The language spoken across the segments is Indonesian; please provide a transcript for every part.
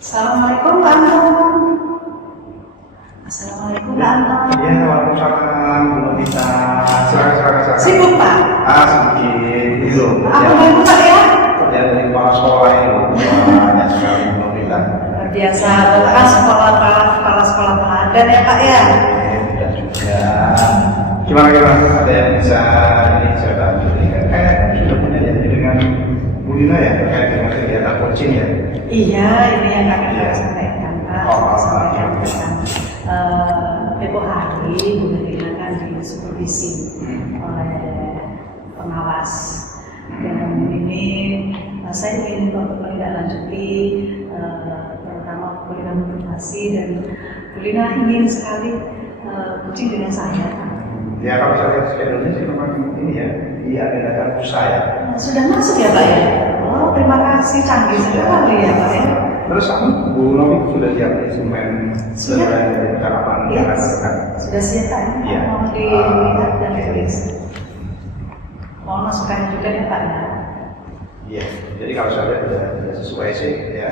Assalamualaikum Pak Anton. Assalamualaikum Pak Anton. Iya, waalaikumsalam Bu Novita. Silakan. Sibuk Pak? Sedikit itu. Apa bantu Pak ya? Kerja dari kepala sekolah itu banyak sekali Bu Novita. Luar biasa, Bapak kan kepala sekolah teladan ya Pak ya? Tidak juga. Gimana? Ada yang bisa ini saya bantu? Kayak sudah punya janji dengan Bu Lina ya terkait dengan kegiatan coaching ya? Iya, ini yang akan saya sampaikan Pak. Saya sampaikan tempo hari Bu Lina kan disupervisi oleh pengawas. Dan ini saya ingin untuk menindaklanjuti terutama Bu Lina motivasi dan Bu Lina ingin sekali coaching dengan saya. Ya kalau saya lihat schedule-nya sih memang ini ya diadakan saya. Sudah masuk ya Pak ya? Oh terima kasih, canggih sekali ya Pak ya. Terus Bu Novi sudah siap instrumen sesuai harapan yang akan dilakukan? Sudah siap Pak? Iya. Mau dilihat dan diperiksa. Mohon masukannya juga ya Pak ya. Iya, jadi kalau saya lihat sudah sesuai sih ya.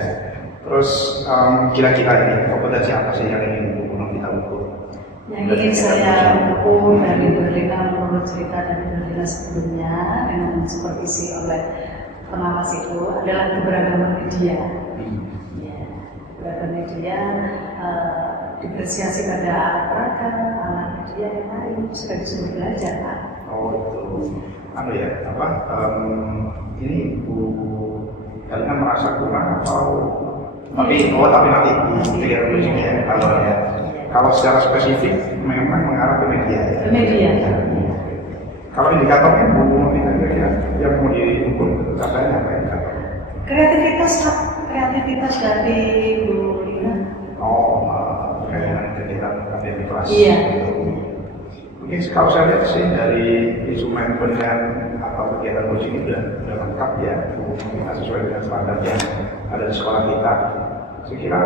Terus kira-kira ini kompetensi apa sih yang ingin Bu Novi tahu? Yang ingin saya ukur dari Bu Lina menurut cerita dari Bu Lina sebelumnya dengan supervisi oleh pengawas itu adalah keberagaman media. Ya, keberagaman media diferensiasi pada alat peraga, alat media yang lain sebagai sumber belajar Pak. Oh itu, ya ini Bu kalian merasa kurang atau tapi nanti pikir dulu sini ya kalau secara spesifik memang mengarah ke media ya. Ke media. Kalau indikatornya Bu Novita kira-kira yang mau diukur katanya apa indikator? Kreativitas dari Bu Lina. Kayak kegiatan aktivitas. Iya. Mungkin kalau saya lihat sih dari instrumen penilaian atau kegiatan coaching ini sudah lengkap ya, kita sesuai dengan standar yang ada di sekolah kita. Saya kira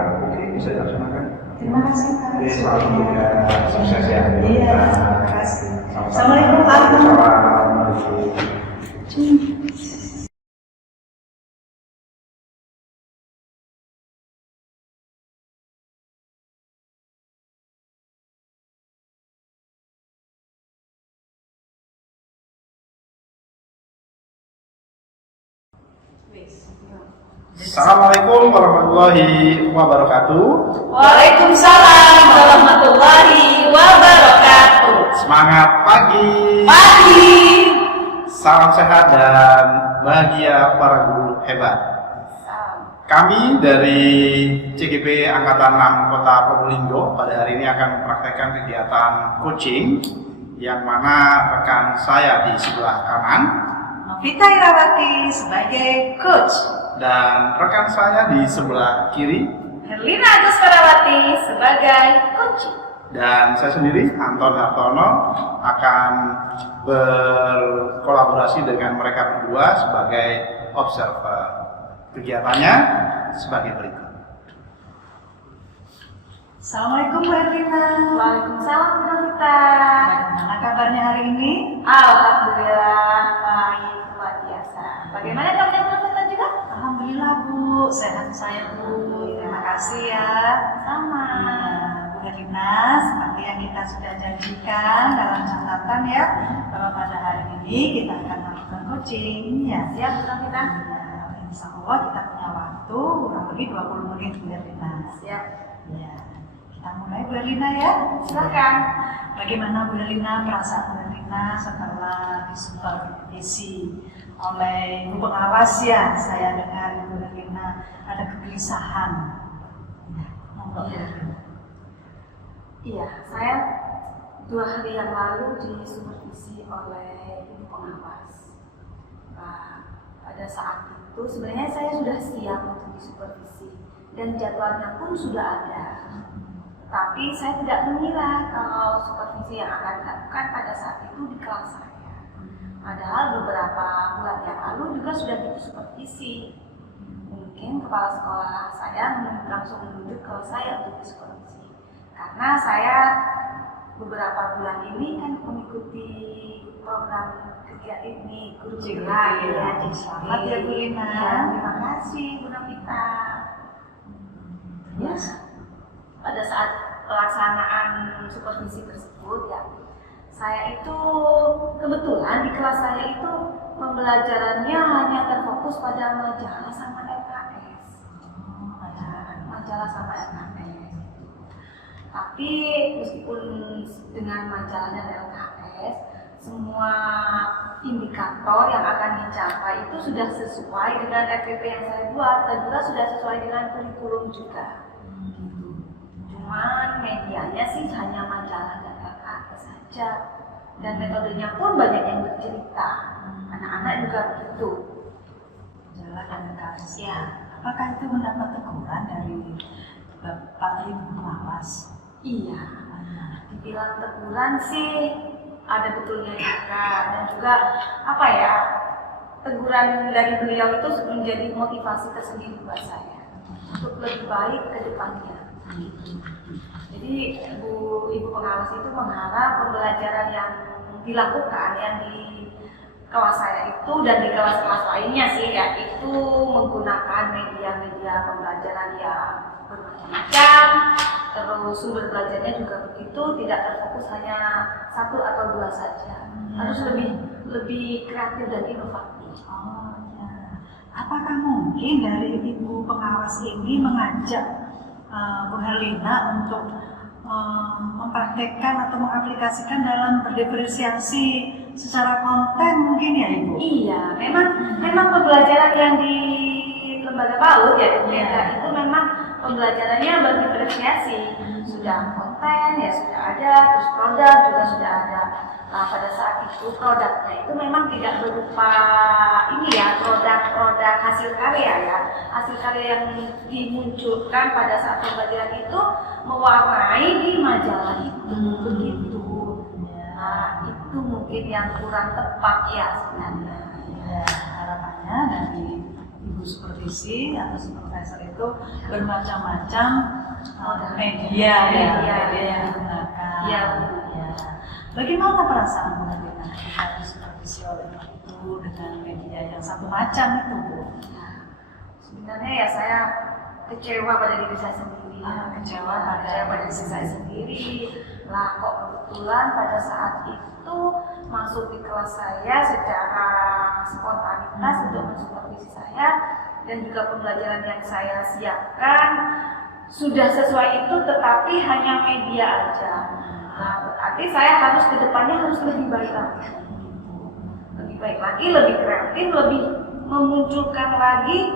bisa dilaksanakan. Terima kasih Pak. Selalu juga sukses ya. Iya, terima kasih. Assalamualaikum Pak. Assalamualaikum warahmatullahi wabarakatuh. Waalaikumsalam warahmatullahi wabarakatuh. Semangat pagi. Salam sehat dan bahagia para guru hebat. Kami dari CGP Angkatan 6 Kota Probolinggo pada hari ini akan mempraktekkan kegiatan coaching yang mana rekan saya di sebelah kanan Novita Irawati sebagai coach dan rekan saya di sebelah kiri Herlina Agus Farawati sebagai coach. Dan saya sendiri, Anton Hartono, akan berkolaborasi dengan mereka berdua sebagai observer. Kegiatannya sebagai berikut. Assalamualaikum Bu Herlina. Waalaikumsalam Bu Novita. Bagaimana kabarnya hari ini? Alhamdulillah baik, luar biasa. Bagaimana kabarnya Bu Novita juga? Alhamdulillah Bu, sehat saya Bu. Terima kasih ya. Sama. Bu Herlina, seperti yang kita sudah janjikan dalam catatan ya, bahwa pada hari ini kita akan melakukan coaching ya. Siap Bu Novita? Ya, insya Allah kita punya waktu kurang lebih 20 menit Bu Herlina. Siap. Ya, kita mulai Bu Herlina ya. Silakan. Bagaimana Bu Herlina, perasaan Bu Herlina setelah disupervisi oleh ibu pengawas ya? Saya dengar Bu Herlina ada kegelisahan. Iya, saya 2 hari yang lalu disupervisi oleh ibu pengawas. Pada saat itu sebenarnya saya sudah siap untuk disupervisi dan jadwalnya pun sudah ada. Tapi saya tidak mengira kalau supervisi yang akan dilakukan pada saat itu di kelas saya. Padahal beberapa bulan yang lalu juga sudah disupervisi. Mungkin kepala sekolah saya langsung menunjuk ke saya untuk disupervisi. Karena saya beberapa bulan ini kan mengikuti program kegiatan ini guru gerak ya. Selamat ya Bu Lina. Terima kasih Bu Novita. Ya, pada saat pelaksanaan supervisi tersebut ya, saya itu kebetulan di kelas saya itu pembelajarannya hanya terfokus pada majalah sama LKS. Majalah sama LKS. Tapi meskipun dengan majalah dan LKS, semua indikator yang akan dicapai itu sudah sesuai dengan FPP yang saya buat dan juga sudah sesuai dengan kurikulum juga. Cuman medianya sih hanya majalah dan LKS saja, dan metodenya pun banyak yang bercerita. Anak-anak juga begitu. Majalah dan LKS. Ya. Apakah itu mendapat teguran dari Bapak Ibu pengawas? Iya. Dibilang teguran sih ada betulnya juga, dan juga apa ya, teguran dari beliau itu menjadi motivasi tersendiri buat saya untuk lebih baik ke depannya. Jadi ibu pengawas itu mengharap pembelajaran yang dilakukan yang di kelas saya itu dan di kelas-kelas lainnya sih ya, itu menggunakan media-media pembelajaran yang bermacam-macam. Terus sumber belajarnya juga begitu, tidak terfokus hanya satu atau dua saja. Harus lebih kreatif dan inovatif. Oh ya. Apakah mungkin dari ibu pengawas ini mengajak Bu Herlina untuk mempraktekkan atau mengaplikasikan dalam berdiferensiasi secara konten mungkin ya Ibu? Iya, memang pembelajaran yang di lembaga PAUD ya, itu memang pembelajarannya berdiferensiasi. Sudah konten ya sudah ada, terus produk juga sudah ada. Nah, pada saat itu produknya itu memang tidak berupa ini ya, produk-produk hasil karya ya. Hasil karya yang dimunculkan pada saat pembelajaran itu mewarnai di majalah itu begitu. Nah, itu mungkin yang kurang tepat ya sebenarnya. Ya, harapannya dari Ibu Supervisi atau supervisor itu bermacam-macam media yang digunakan. Ya. Bagaimana perasaan Bu Herlina ketika disupervisi oleh Ibu dengan media yang satu macam itu, Bu? Sebenarnya ya saya kecewa pada diri saya sendiri. Kecewa pada diri saya sendiri. Lah kok kebetulan pada saat itu masuk di kelas saya secara spontanitas untuk mensupervisi saya, dan juga pembelajaran yang saya siapkan sudah sesuai itu, tetapi hanya media aja. Nah, berarti saya harus ke depannya harus lebih baik lagi. Lebih baik lagi, lebih kreatif, lebih memunculkan lagi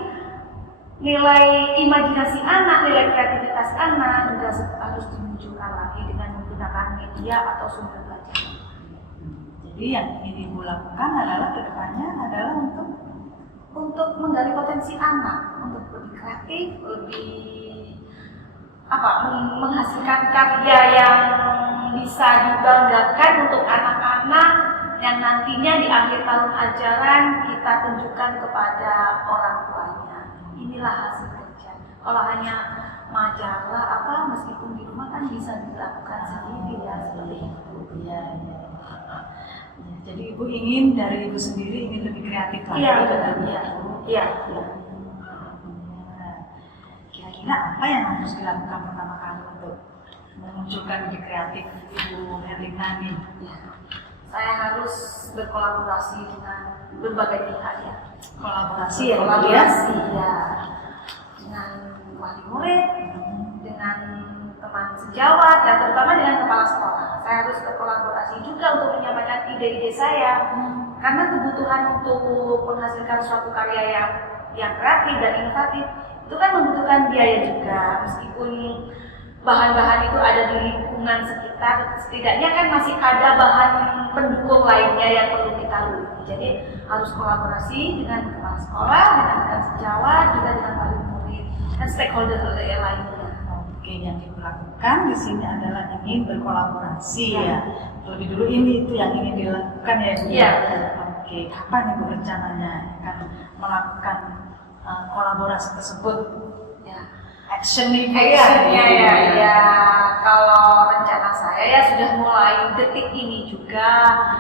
nilai imajinasi anak, nilai kreativitas anak, juga harus dimunculkan lagi dengan menggunakan media atau sumber belajar. Jadi yang ingin Ibu lakukan adalah ke depannya adalah untuk menggali potensi anak, untuk lebih kreatif, lebih menghasilkan karya yang bisa dibanggakan untuk anak-anak yang nantinya di akhir tahun ajaran kita tunjukkan kepada orang tuanya. Inilah hasil kerja. Kalau hanya majalah meskipun di rumah kan bisa dilakukan sendiri ya, seperti itu. Ya. Jadi Ibu ingin dari Ibu sendiri ingin lebih kreatif lagi. Iya. Kira-kira apa yang harus dilakukan pertama kali untuk memunculkan lebih kreatif Ibu Herlina nih? Ya. Saya harus berkolaborasi dengan berbagai pihak ya. Kolaborasi ya, dengan wali murid, dengan teman sejawat, dan terutama dengan kepala sekolah. Saya harus berkolaborasi juga untuk menyampaikan ide-ide saya, karena kebutuhan untuk menghasilkan suatu karya yang kreatif dan inovatif itu kan membutuhkan biaya juga. Meskipun bahan-bahan itu ada di lingkungan sekitar, setidaknya kan masih ada bahan pendukung lainnya yang perlu kita lalui. Jadi harus kolaborasi dengan kepala sekolah, dengan rekan sejawat, juga dengan wali murid dan stakeholder yang lainnya. Oke, yang Ibu lakukan di sini adalah ingin berkolaborasi ya. Lebih dulu ini itu yang ingin dilakukan ya Ibu. Iya. Oke, kapan Ibu rencananya akan melakukan kolaborasi tersebut? Actionnya ya, kalau rencana saya ya sudah mulai detik ini juga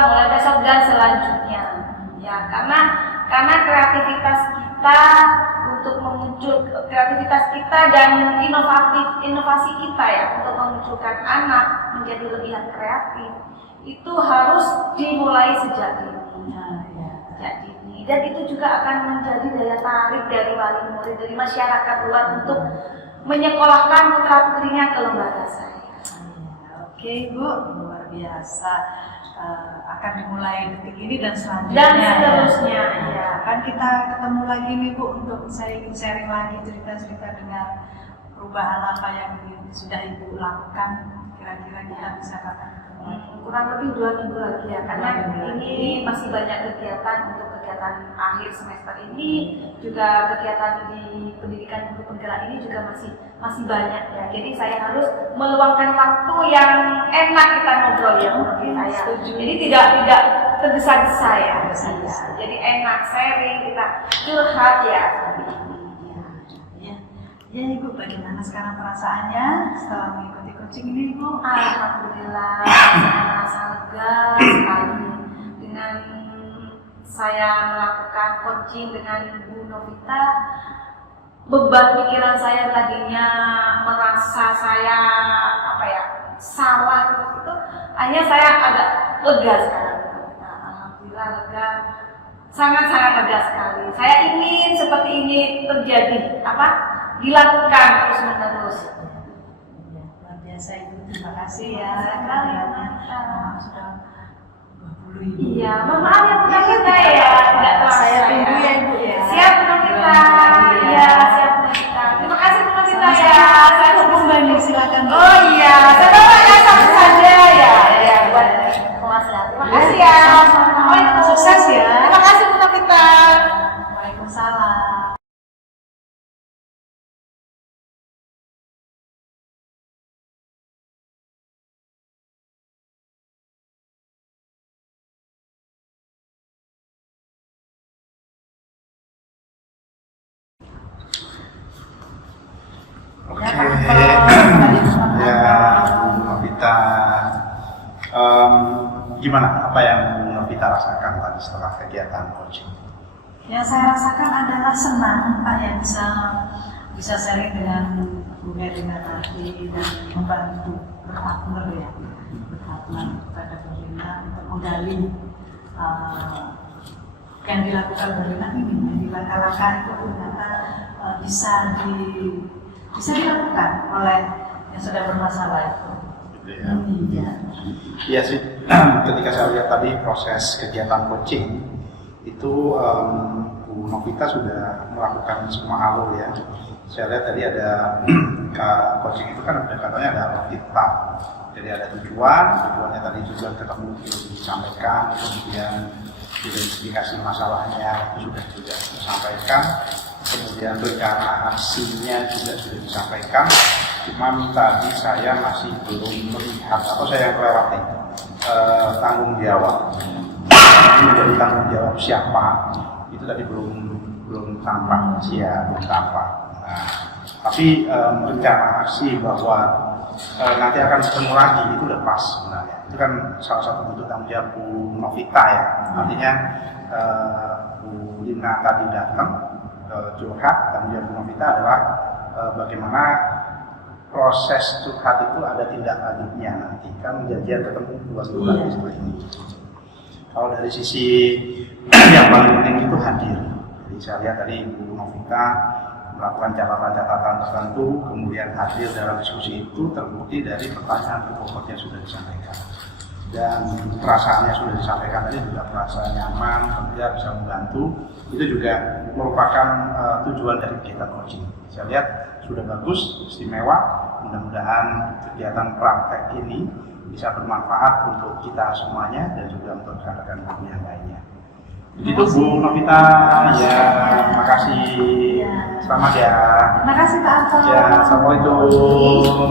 mulai besok dan selanjutnya ya, karena kreativitas kita untuk untuk memuncul kreativitas kita dan inovasi kita ya, untuk memunculkan anak menjadi lebih kreatif, itu harus dimulai sejak dini. Sejak dini. Dan itu juga akan menjadi daya tarik dari wali murid, dari masyarakat luar untuk menyekolahkan putra-putrinya ke lembaga saya. Oke Bu, luar biasa. Akan dimulai detik ini dan selanjutnya. Dan seterusnya, ya. Kan kita ketemu lagi nih Bu untuk sharing lagi cerita-cerita dengan perubahan apa yang sudah Ibu lakukan. Kira-kira kita bisa kapan ketemu lagi? Kurang lebih 2 minggu lagi ya, karena ini masih banyak kegiatan untuk kegiatan akhir semester ini, juga kegiatan di pendidikan guru penggerak ini juga masih banyak ya. Jadi saya harus meluangkan waktu yang enak kita ngobrol ya menurut saya. Jadi tidak tergesa-gesa ya. Jadi enak sharing, kita curhat ya. Ya Ibu, bagaimana sekarang perasaannya setelah mengikuti coaching ini Ibu? Alhamdulillah, saya merasa lega sekali dengan saya melakukan coaching dengan Bu Novita. Beban pikiran saya tadinya merasa saya salah itu, akhirnya saya agak lega sekarang. Nah, alhamdulillah lega, sangat-sangat lega sekali. Saya ingin seperti ini terjadi, dilakukan terus-menerus. Luar biasa Ibu, terima kasih ya karena sudah 20 Ibu. Iya, mohon maaf ya Bunda kita ya, tidak terasa saya tunggu ya Ibu ya. Siap Bunda kita, iya siap Bunda kita. Terima kasih Bunda kita ya. Saya tunggu Mbak, silakan. Oh iya, saya bawa yang satu saja ya buat kelas ya. Terima kasih ya. Assalamualaikum. Sukses ya. Terima kasih Bunda kita. Waalaikumsalam. Oke, ya Bu Novita, gimana? Apa yang Bu Novita rasakan tadi setelah kegiatan coaching? Yang saya rasakan adalah senang Pak ya bisa sharing dengan Bu Herlina tadi dan membantu berpartner kepada Bu Herlina untuk menggali yang dilakukan Bu Herlina ini, yang dilangkah-langkah itu ternyata bisa dilakukan oleh yang sudah bermasalah itu. Iya sih, ketika saya lihat tadi proses kegiatan coaching itu Bu Novita sudah melakukan semua alur ya. Saya lihat tadi ada coaching itu kan katanya ada objektif. Jadi ada tujuannya tadi tujuan ketemu itu disampaikan, kemudian identifikasi masalahnya itu sudah disampaikan. Kemudian rencana aksinya juga sudah disampaikan, cuma tadi saya masih belum melihat atau saya yang kelewati tanggung jawab. Menjadi tanggung jawab siapa itu tadi belum tampak belum tampak. Nah, tapi rencana aksi bahwa nanti akan ketemu lagi itu udah pas sebenarnya. Itu kan salah satu bentuk tanggung jawab Bu Novita ya. Artinya Bu Lina tadi datang curhat, tanggung jawab Bu Novita adalah bagaimana proses curhat itu ada tindak lanjutnya nanti kan janjian ketemu 2 minggu lagi setelah ini. Kalau dari sisi yang paling penting itu hadir. Jadi saya lihat tadi Bu Novita melakukan catatan-catatan tertentu, kemudian hadir dalam diskusi itu terbukti dari pertanyaan pokok yang sudah disampaikan. Dan perasaannya sudah disampaikan tadi juga perasaan nyaman, kerja bisa membantu, itu juga merupakan tujuan dari kegiatan coaching. Saya lihat sudah bagus, istimewa, mudah-mudahan kegiatan praktek ini bisa bermanfaat untuk kita semuanya dan juga untuk rekan-rekan guru yang lainnya. Begitu Bu Novita, ya makasih, selamat ya. Terima kasih Pak Anton. Ya, assalamualaikum.